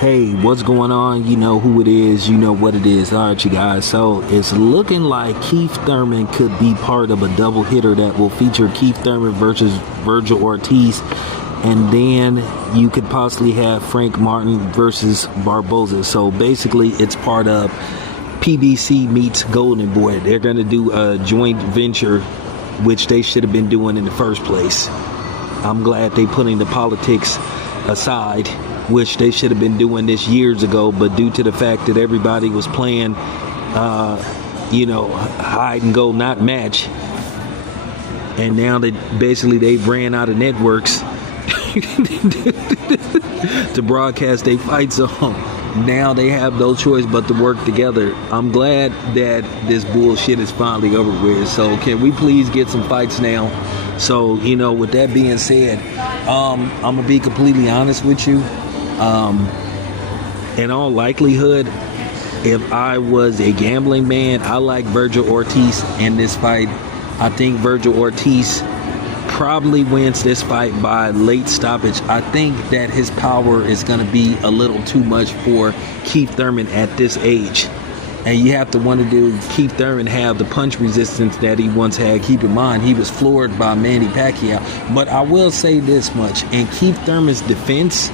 Hey, what's going on? You know who it is, you know what it is. All right, you guys. So it's looking like Keith Thurman could be part of a double hitter that will feature Keith Thurman versus Virgil Ortiz. And then you could possibly have Frank Martin versus Barboza. So basically, it's part of PBC meets Goldenboy. They're going to do a joint venture, which they should have been doing in the first place. I'm glad they putting the politics aside, which they should have been doing this years ago, but due to the fact that everybody was playing, hide and go, not match, and now that basically they've ran out of networks to broadcast their fights on. Now they have no choice but to work together. I'm glad that this bullshit is finally over with. So can we please get some fights now? So, with that being said, I'm going to be completely honest with you. In all likelihood, if I was a gambling man, I like Virgil Ortiz in this fight. I think Virgil Ortiz probably wins this fight by late stoppage. I think that his power is going to be a little too much for Keith Thurman at this age. And you have to wonder, do Keith Thurman have the punch resistance that he once had? Keep in mind, he was floored by Manny Pacquiao. But I will say this much. In Keith Thurman's defense,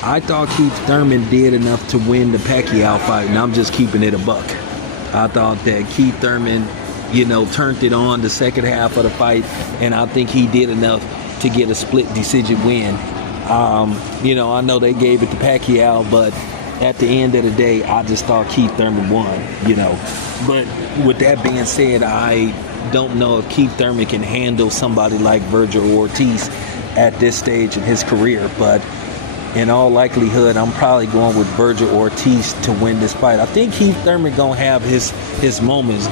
I thought Keith Thurman did enough to win the Pacquiao fight, and I'm just keeping it a buck. I thought that Keith Thurman, turned it on the second half of the fight, and I think he did enough to get a split decision win. I know they gave it to Pacquiao, but at the end of the day, I just thought Keith Thurman won, But with that being said, I don't know if Keith Thurman can handle somebody like Virgil Ortiz at this stage in his career, but in all likelihood, I'm probably going with Virgil Ortiz to win this fight. I think Keith Thurman gonna have his moments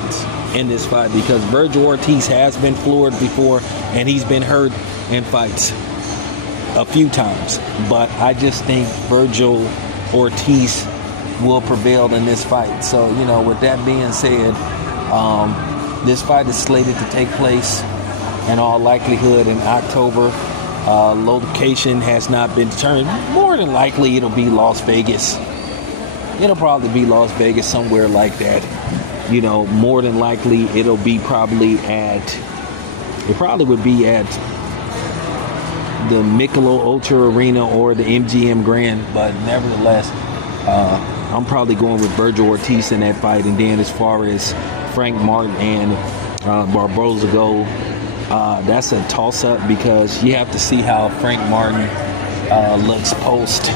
in this fight because Virgil Ortiz has been floored before and he's been hurt in fights a few times. But I just think Virgil Ortiz will prevail in this fight. So, with that being said, this fight is slated to take place in all likelihood in October. Location has not been determined. More than likely, it'll be Las Vegas. It'll probably be Las Vegas, somewhere like that. More than likely, it'll be probably would be at the Michelob Ultra Arena or the MGM Grand. But nevertheless, I'm probably going with Virgil Ortiz in that fight. And then as far as Frank Martin and Barboza go, that's a toss-up because you have to see how Frank Martin looks post